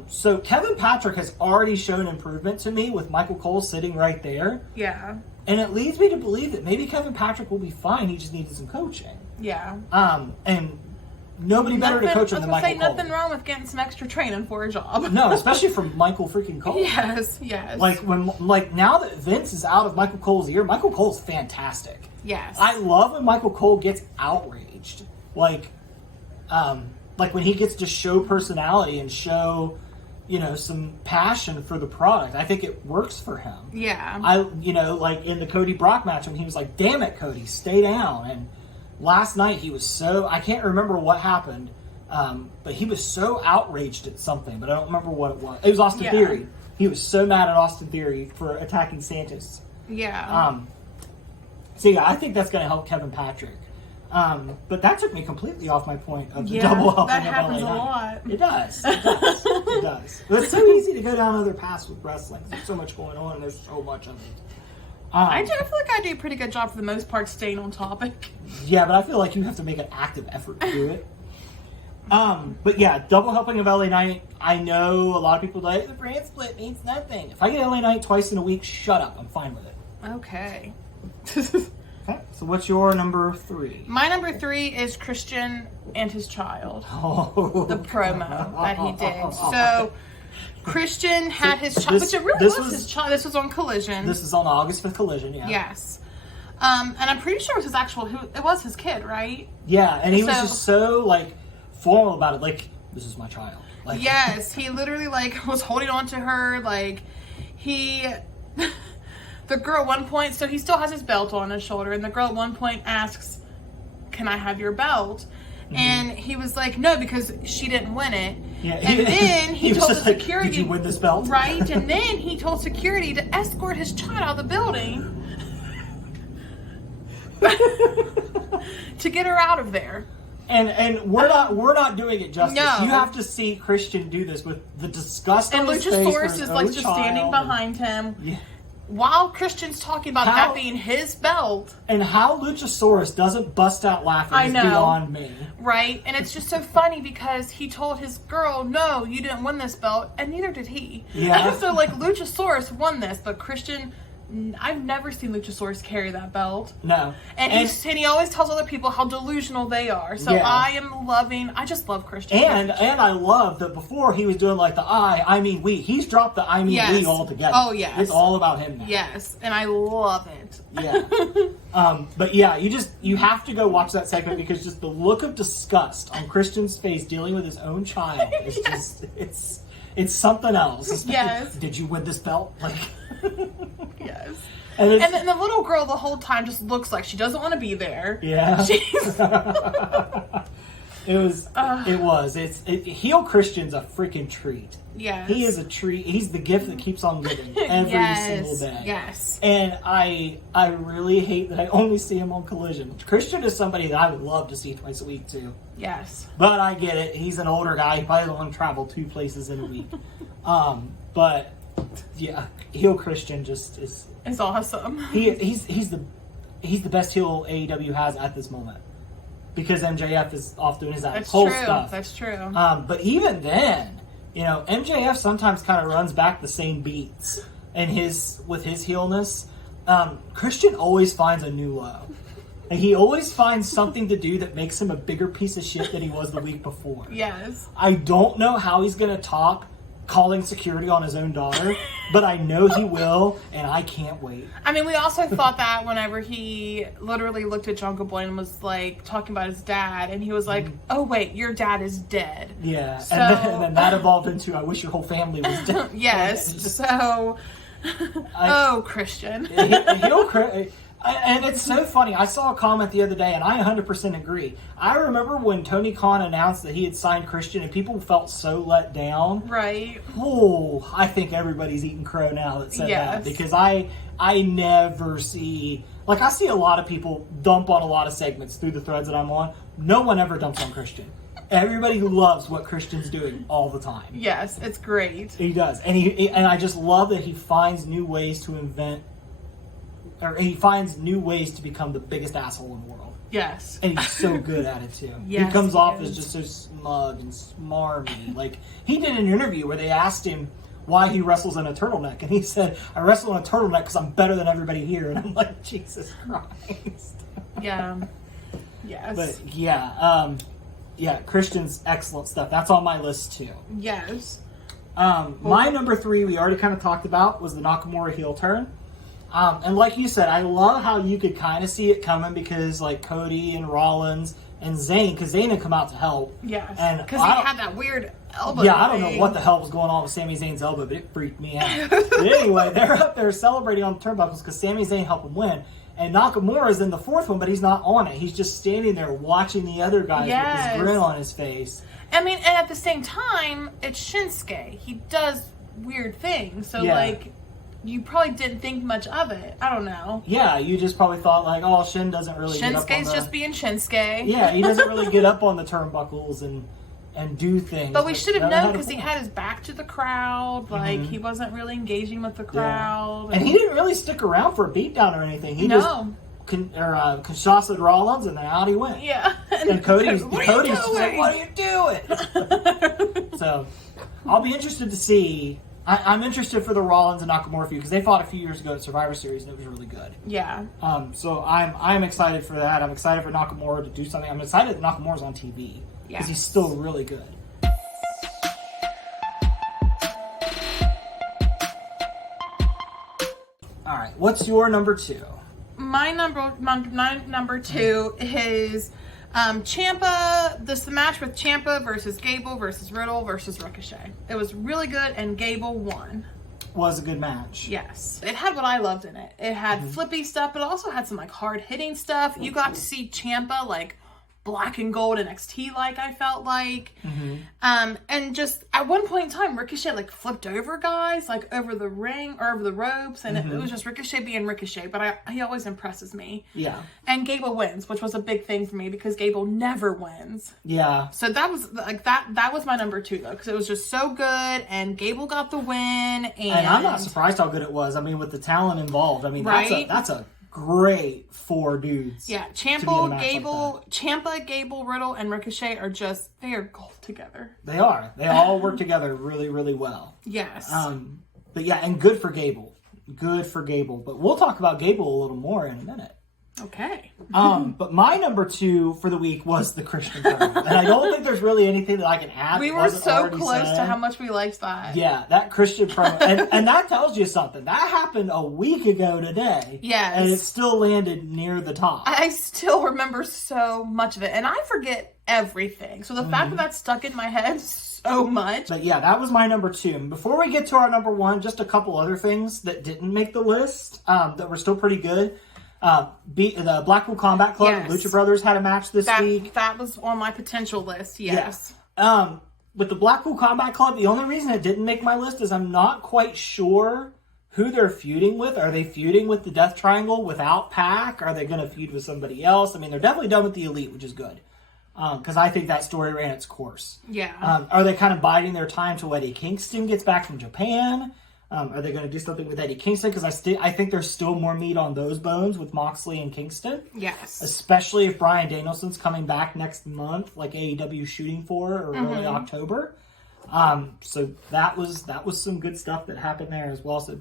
So Kevin Patrick has already shown improvement to me with Michael Cole sitting right there. Yeah. And it leads me to believe that maybe Kevin Patrick will be fine. He just needed some coaching. Yeah. And nobody better to coach him than Michael Cole. Nothing wrong with getting some extra training for a job. No, especially from Michael freaking Cole. Yes. Like now that Vince is out of Michael Cole's ear, Michael Cole's fantastic. Yes. I love when Michael Cole gets outraged. Like when he gets to show personality and show, some passion for the product. I think it works for him. Yeah. Like in the Cody Brock match when he was like, "Damn it, Cody, stay down." And last night he was I can't remember what happened, but he was so outraged at something, but I don't remember what it was. It was Austin Theory. He was so mad at Austin Theory for attacking Santos. Yeah. So yeah, I think that's going to help Kevin Patrick. But that took me completely off my point of the double helping that of happens LA a Knight. lot. It does. It does. But it's so easy to go down other paths with wrestling. There's so much going on, and there's so much of it. I feel like I do a pretty good job for the most part staying on topic. Yeah, but I feel like you have to make an active effort to do it. But yeah, double helping of LA Knight. I know a lot of people like, the brand split means nothing. If I get LA Knight twice in a week, shut up. I'm fine with it. Okay. Okay, so what's your number 3? My number 3 is Christian and his child. Oh, the promo that he did. So Christian had his child, which it really was his child. This was on Collision. This is on August 5th Collision, yeah. Yes. And I'm pretty sure it was it was his kid, right? Yeah, and he was just so, formal about it. Like, this is my child. Like, yes, he literally, was holding on to her. The girl at one point, so he still has his belt on his shoulder, and the girl at one point asks, "Can I have your belt?" Mm-hmm. And he was like, "No, because she didn't win it." Yeah, and then he told the security, "Did you win this belt?" Right, and then he told security to escort his child out of the building to get her out of there. And we're not doing it justice. No. You have to see Christian do this with the disgust on his face. And for Luchasaurus his is own just child. standing behind him. Yeah. While Christian's talking about that being his belt. And how Luchasaurus doesn't bust out laughing is beyond me. Right? And it's just so funny because he told his girl, "No, you didn't win this belt," and neither did he. Yeah. So Luchasaurus won this, but Christian, I've never seen Luchasaurus carry that belt. No. And he always tells other people how delusional they are. So yeah. I just love Christian. And I love that before he was doing I mean we. He's dropped the I mean we altogether. Oh, yes. It's all about him now. Yes. And I love it. Yeah. But yeah, you have to go watch that segment because just the look of disgust on Christian's face dealing with his own child is just, it's something else. Yes. Did you win this belt? Yes. And then the little girl the whole time just looks like she doesn't want to be there. Yeah. It was. Heel Christian's a freaking treat. Yes. He is a treat. He's the gift that keeps on giving every single day. Yes. And I really hate that I only see him on Collision. Christian is somebody that I would love to see twice a week too. Yes. But I get it. He's an older guy. He probably doesn't want to travel 2 places in a week. But yeah, heel Christian just is. It's awesome. He's the best heel AEW has at this moment. Because MJF is off doing his whole stuff. That's true. But even then, MJF sometimes kind of runs back the same beats and with his heelness. Christian always finds a new low. And he always finds something to do that makes him a bigger piece of shit than he was the week before. Yes. I don't know how he's going to top calling security on his own daughter, but I know he will, and I can't wait. I mean, we also thought that whenever he literally looked at Jungle Boy and was like talking about his dad, and he was like, "Oh wait, your dad is dead." Yeah, so... and then that evolved into, "I wish your whole family was dead." Yes. So, Christian. And it's so funny. I saw a comment the other day, and I 100% agree. I remember when Tony Khan announced that he had signed Christian, and people felt so let down. Right. Oh, I think everybody's eating crow now that said that. Because I never see... Like, I see a lot of people dump on a lot of segments through the threads that I'm on. No one ever dumps on Christian. Everybody loves what Christian's doing all the time. Yes, it's great. He does. And I just love that he finds new ways to invent... Or he finds new ways to become the biggest asshole in the world. Yes. And he's so good at it, too. Yes, he comes off as just so smug and smarmy. Like, he did an interview where they asked him why he wrestles in a turtleneck. And he said, "I wrestle in a turtleneck because I'm better than everybody here." And I'm like, Jesus Christ. Yeah. Yes. But, yeah, Christian's excellent stuff. That's on my list, too. Yes. My number 3, we already kind of talked about, was the Nakamura heel turn. And like you said, I love how you could kind of see it coming because, like, Cody and Rollins and Zayn, because Zayn had come out to help. Yes. Because he had that weird elbow. Yeah, I don't know what the hell was going on with Sami Zayn's elbow, but it freaked me out. But anyway, they're up there celebrating on the turnbuckles because Sami Zayn helped him win. And Nakamura's in the 4th one, but he's not on it. He's just standing there watching the other guys with his grin on his face. I mean, and at the same time, it's Shinsuke. He does weird things. So, you probably didn't think much of it. I don't know. Yeah, you just probably thought, like, oh, Shin doesn't really get up on Shinsuke's just being Shinsuke. Yeah, he doesn't really get up on the turnbuckles and do things. But we should have known because he had his back to the crowd. Like, he wasn't really engaging with the crowd. And he didn't really stick around for a beatdown or anything. He just Kinshasa Rollins, and then out he went. Yeah. And Cody's just like, "What are you doing?" So, I'll be interested to see... I'm interested for the Rollins and Nakamura feud because they fought a few years ago at Survivor Series and it was really good. Yeah. So I'm excited for that. I'm excited for Nakamura to do something. I'm excited that Nakamura's on TV because he's still really good. All right, what's your number 2? My number 2 is Ciampa. This is the match with Ciampa versus Gable versus Riddle versus Ricochet. It was really good, and Gable won. Was a good match. Yes. It had what I loved in it. It had flippy stuff, but it also had some, like, hard-hitting stuff. You got to see Ciampa, like, black and gold NXT, like, I felt like. And just, at one point in time, Ricochet, like, flipped over guys, like, over the ring, or over the ropes, and it was just Ricochet being Ricochet, but he always impresses me. Yeah. And Gable wins, which was a big thing for me, because Gable never wins. Yeah. So that was, like, that was my number 2, though, because it was just so good, and Gable got the win, and I'm not surprised how good it was. I mean, with the talent involved, I mean, right? that's a great 4 dudes. Yeah, Ciampa, Gable, Riddle, and Ricochet they are gold together. They are. They all work together really, really well. Yes. But yeah, and good for Gable. Good for Gable. But we'll talk about Gable a little more in a minute. Okay. But my number 2 for the week was the Christian promo. And I don't think there's really anything that I can add. We were so close to how much we liked that. Yeah, that Christian promo. and that tells you something. That happened a week ago today. Yes. And it still landed near the top. I still remember so much of it. And I forget everything. So the fact that that's stuck in my head so much. But yeah, that was my number 2. And before we get to our number 1, just a couple other things that didn't make the list that were still pretty good. The Blackpool Combat Club and Lucha Brothers had a match this week. That was on my potential list, yes. With the Blackpool Combat Club, the only reason it didn't make my list is I'm not quite sure who they're feuding with. Are they feuding with the Death Triangle without Pac? Are they going to feud with somebody else? I mean, they're definitely done with the Elite, which is good. Because I think that story ran its course. Yeah. Are they kind of biding their time till Eddie Kingston gets back from Japan? Are they going to do something with Eddie Kingston? Because I think there's still more meat on those bones with Moxley and Kingston. Yes. Especially if Bryan Danielson's coming back next month, like AEW shooting for, or early October. So that was some good stuff that happened there as well. So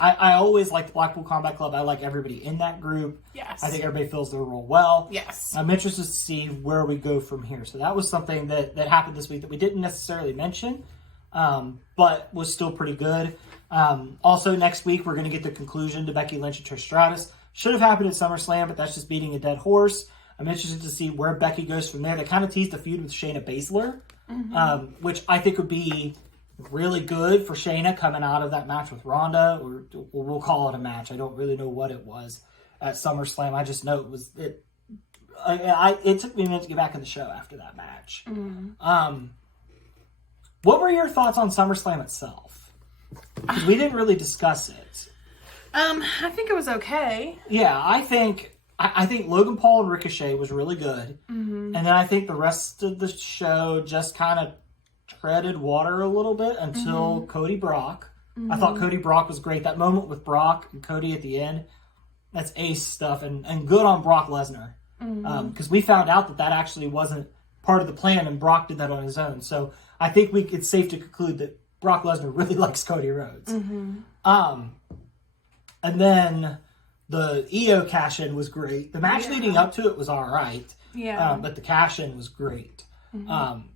I always like the Blackpool Combat Club. I like everybody in that group. Yes. I think everybody fills their role well. Yes. I'm interested to see where we go from here. So that was something that happened this week that we didn't necessarily mention, but was still pretty good. Also, next week, we're going to get the conclusion to Becky Lynch and Trish Stratus. Should have happened at SummerSlam, but that's just beating a dead horse. I'm interested to see where Becky goes from there. They kind of teased a feud with Shayna Baszler, which I think would be really good for Shayna coming out of that match with Ronda, or we'll call it a match. I don't really know what it was at SummerSlam. I just know it was it. It took me a minute to get back in the show after that match. What were your thoughts on SummerSlam itself? 'Cause we didn't really discuss it. I think it was okay. Yeah, I think Logan Paul and Ricochet was really good, and then I think the rest of the show just kind of treaded water a little bit until Cody Brock. I thought Cody Brock was great. That moment with Brock and Cody at the end, that's ace stuff, and good on Brock Lesnar. Because we found out that actually wasn't part of the plan, and Brock did that on his own. So I think it's safe to conclude that Brock Lesnar really likes Cody Rhodes. And then the EO cash-in was great. The match leading up to it was all right. Yeah. But the cash-in was great.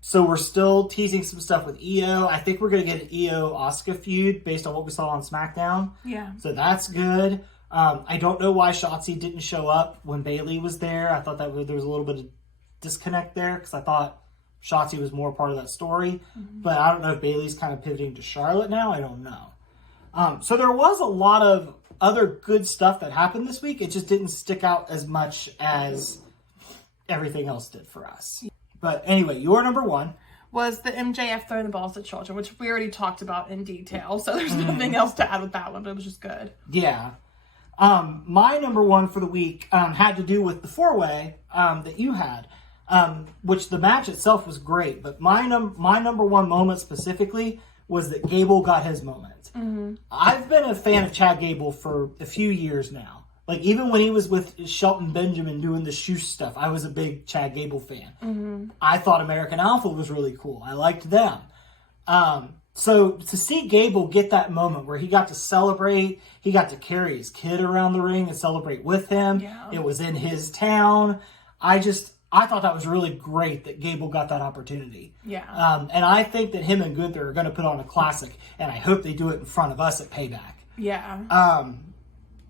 So we're still teasing some stuff with EO. I think we're going to get an EO-Asuka feud based on what we saw on SmackDown. Yeah. So that's good. I don't know why Shotzi didn't show up when Bayley was there. I thought that there was a little bit of disconnect there because I thought Shotzi was more part of that story. But I don't know if Bayley's kind of pivoting to Charlotte now. I don't know. So there was a lot of other good stuff that happened this week. It just didn't stick out as much as everything else did for us. But anyway, your number one was the MJF throwing the balls at children, which we already talked about in detail. So there's nothing else to add with that one, but it was just good. Yeah. My number one for the week had to do with the four-way that you had, which the match itself was great. But my number one moment specifically was that Gable got his moment. I've been a fan of Chad Gable for a few years now. Like, even when he was with Shelton Benjamin doing the shoe stuff, I was a big Chad Gable fan. I thought American Alpha was really cool. I liked them. So to see Gable get that moment where he got to celebrate, he got to carry his kid around the ring and celebrate with him. Yeah. It was in his town. I thought that was really great that Gable got that opportunity. Yeah. And I think that him and Gunther are going to put on a classic, and I hope they do it in front of us at Payback. Yeah.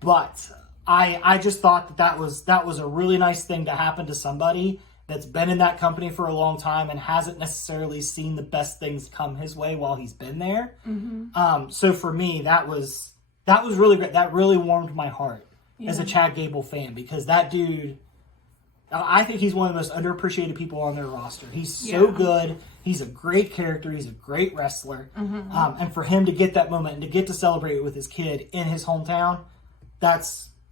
But I just thought that was a really nice thing to happen to somebody that's been in that company for a long time and hasn't necessarily seen the best things come his way while he's been there. So for me, that was really great. That really warmed my heart as a Chad Gable fan, because that dude, I think he's one of the most underappreciated people on their roster. He's so good. He's a great character. He's a great wrestler. And for him to get that moment and to get to celebrate it with his kid in his hometown,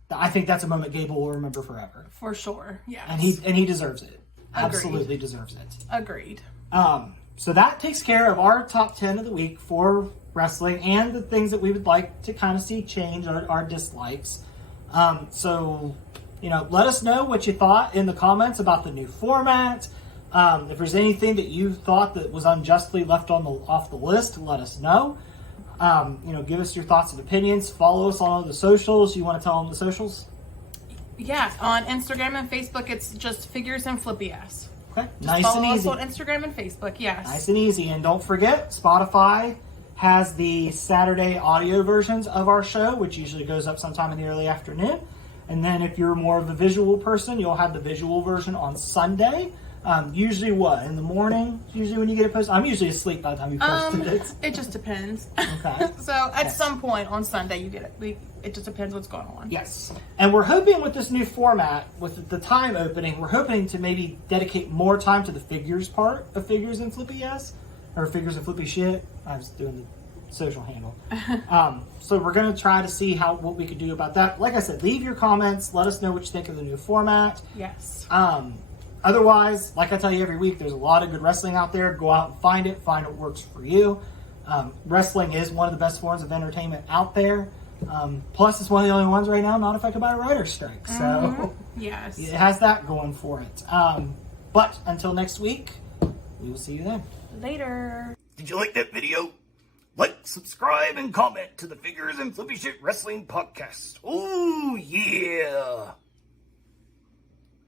I think that's a moment Gable will remember forever. For sure, yes. And he deserves it. Agreed. Absolutely deserves it. Agreed. So that takes care of our top 10 of the week for wrestling and the things that we would like to kind of see change, our dislikes. So, let us know what you thought in the comments about the new format. If there's anything that you thought that was unjustly left off the list, let us know. Give us your thoughts and opinions. Follow us on all the socials. You want to tell them the socials? Yeah, on Instagram and Facebook, it's just Figures and Flippy S. Okay, Just nice follow and easy. us on Instagram and Facebook, yes. Nice and easy. And don't forget, Spotify has the Saturday audio versions of our show, which usually goes up sometime in the early afternoon. And then if you're more of a visual person, you'll have the visual version on Sunday. Usually what? In the morning? Usually when you get it posted? I'm usually asleep by the time you post it. It just depends. Okay. So at some point on Sunday you get it. It just depends what's going on. Yes. And we're hoping with this new format, with the time opening, we're hoping to maybe dedicate more time to the figures part of Figures and Flippy Yes. Or Figures and Flippy Shit. I was doing the social handle. So we're going to try to see what we could do about that. Like I said, leave your comments. Let us know what you think of the new format. Yes. Otherwise, like I tell you every week, there's a lot of good wrestling out there. Go out and find it. Find what works for you. Wrestling is one of the best forms of entertainment out there. Plus, it's one of the only ones right now not affected by a writer's strike. So yes, it has that going for it. But until next week, we will see you then. Later. Did you like that video? Like, subscribe, and comment to the Figures and Flippy Shit Wrestling Podcast. Oh, yeah.